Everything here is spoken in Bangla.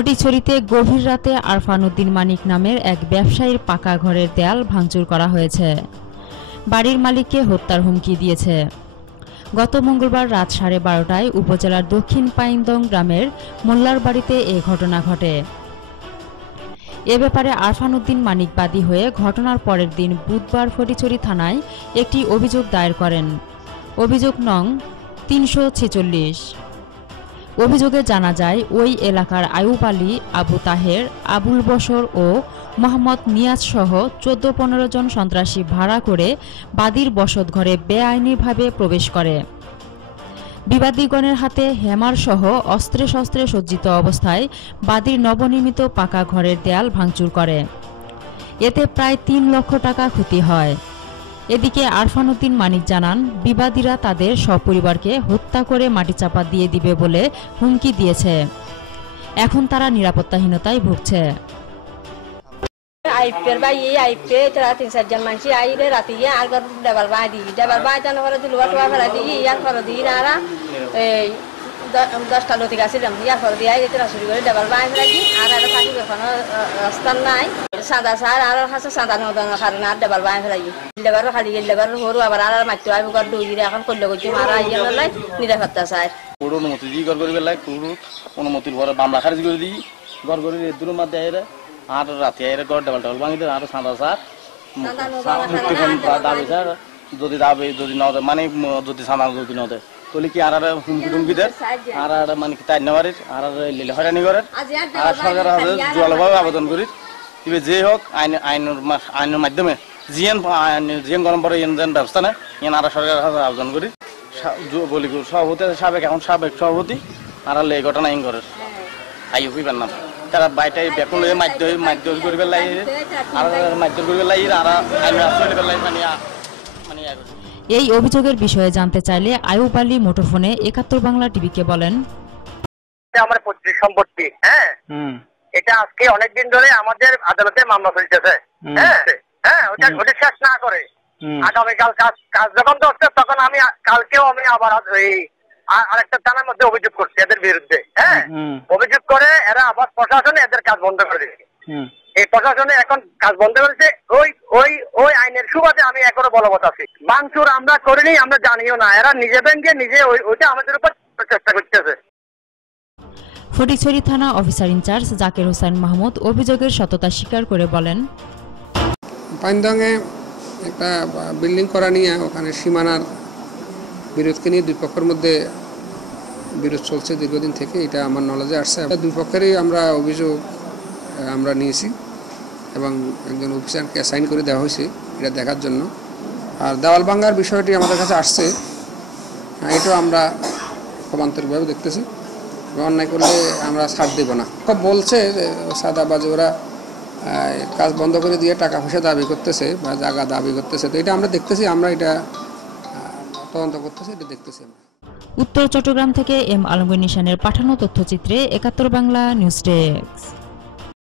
ফটিকছড়িতে গভীর রাতে আরফান উদ্দিন মানিক নামের এক ব্যবসায়ীর পাকা ঘরের দেয়াল ভাঙচুর করা হয়েছে। বাড়ির মালিককে হত্যার হুমকি দিয়েছে। গত মঙ্গলবার রাত 12:30টায় উপজেলার দক্ষিণ পাইন্দং গ্রামের মোল্লার বাড়িতে এ ঘটনা ঘটে। এ ব্যাপারে আরফান উদ্দিন মানিক বাদী হয়ে ঘটনার পরের দিন বুধবার ফটিকছড়ি থানায় একটি অভিযোগ দায়ের করেন। অভিযোগ নং 346। অভিযোগে জানা যায়, ওই এলাকার আয়ুব আলী, আবু তাহের, আবুল বশর ও মোহাম্মদ নিয়াজ সহ 14-15 জন সন্ত্রাসী ভাড়া করে বাদীর বসতঘরে বেআইনিভাবে প্রবেশ করে। বিবাদীগণের হাতে হ্যামার সহ অস্ত্রে শস্ত্রে সজ্জিত অবস্থায় বাদীর নবনির্মিত পাকা ঘরের দেয়াল ভাঙচুর করে। এতে প্রায় 3 লক্ষ টাকা ক্ষতি হয়। এদিকে আরফান উদ্দিন মানিক জানান, বিবাদীরা তাদের সপরিবারকে হত্যা করে মাটিচাপা দিয়ে দিবে বলে হুমকি দিয়েছে। এখন তারা নিরাপত্তাহীনতায় ভুগছে। আইপের ভাই এই আইপে তারা 3-4 জন মানুষ আইলে রাতে গিয়ে আর ডাবল বাই জানো করে দিল ওয়া ফেলা দিই ইয়ার ফেলা দিই না এই 10টা লতি গাছিলাম ইয়ার ফেলা দিয়ে আইতে রাসুরি করে ডাবল বাই ফেলা আর আর থাকি কোনো রাস্তা নাই সাদা সার আর হাসে সাদা নদন কারণ আর ডাবল বাই ফেলা লেবার খালি লেবার হরু আবার আর মাইতো আইব কর দুইরে এখন কইলে কইছি মারা ইয়া লাই নিরাপত্তা চাই পুরো অনুমতি দি গর করিবে লাই পুরো অনুমতির পরে মামলা খারিজ করে দি গর করে দুর মধ্যে আইরে আর রাতে আইরে গর ডাবল ভাঙি দে আর সাদা সার দাবি স্যার যদি দাবি যদি ন মানে যদি সাদা যদি ন দেয় তাহলে কি আর হুমকি টুমকি দেয় আর মানে কি তাই নেওয়ারির আর লিলে হয়রানি করে আর সরকার জলবায়ু আবেদন করি তবে যে হোক আইনের মাধ্যমে জিএন গরম পরে যেন ব্যবস্থা নেয় ইয়ান আর সরকারের কাছে আবেদন করি বলি সভাপতি সাবেক এখন সাবেক সভাপতি আর এই ঘটনা ইন করে আই হইবেন না তারা বাইটাই বেকুল মাধ্যম করিবে লাই আর মাধ্যম করিবে লাই আর আইন রাস্তা লাই মানে এই অভিযোগের বিষয়ে জানতে চাইলে আয়ুব আলী মুঠোফোনে 71 বাংলা টিভিকে বলেন, আমার পৈতৃক সম্পত্তি, হ্যাঁ এটা আজকে অনেকদিন ধরে আমাদের আদালতে মামলা চলতেছে, হ্যাঁ ওটা শেষ না করে আগামীকাল কাজ যখন ধরছে তখন কালকেও আমি আবার আরেকটা থানার মধ্যে অভিযোগ করছি এদের বিরুদ্ধে, হ্যাঁ অভিযোগ করে এরা আবার প্রশাসনে এদের কাজ বন্ধ করে দিয়েছে। এই প্রশাসনে এখন কাজ বন্ধ করেছে ওই আইনের সুবাদে আমি এখনো বলবৎ আছি। ভাঙচুর আমরা করিনি, আমরা জানিও না, এরা নিজে ব্যাংকে নিজে ওইটা আমাদের উপর চেষ্টা করতেছে। ফটিকছড়ি থানা অফিসার ইনচার্জ জাকির হোসেন মাহমুদ অভিযোগের সত্যতা স্বীকার করে বলেন, পাইন্দংয়ে একটা বিল্ডিং করা নিয়ে ওখানে সীমানার বিরোধকে নিয়ে দুই পক্ষের মধ্যে বিরোধ চলছে দীর্ঘদিন থেকে, এটা আমার নলেজে আসছে। দুই পক্ষেরই আমরা অভিযোগ আমরা নিয়েছি এবং একজন অফিসারকে অ্যাসাইন করে দেওয়া হয়েছে এটা দেখার জন্য। আর দেওয়াল ভাঙার বিষয়টি আমাদের কাছে আসছে, এটাও আমরা সমান্তরিকভাবে দেখতেছি। অন্যায় করলে আমরা ছাড় দেব না। বলছে যে সাদাবাজি ওরা কাজ বন্ধ করে দিয়ে টাকা পয়সা দাবি করতেছে বা জায়গা দাবি করতেছে, তো এটা আমরা দেখতেছি, আমরা এটা তদন্ত করতেছি, এটা দেখতেছি। উত্তর চট্টগ্রাম থেকে এম আলমগীর নিশানের পাঠানো তথ্যচিত্রে 71 বাংলা নিউজ ডেস্ক।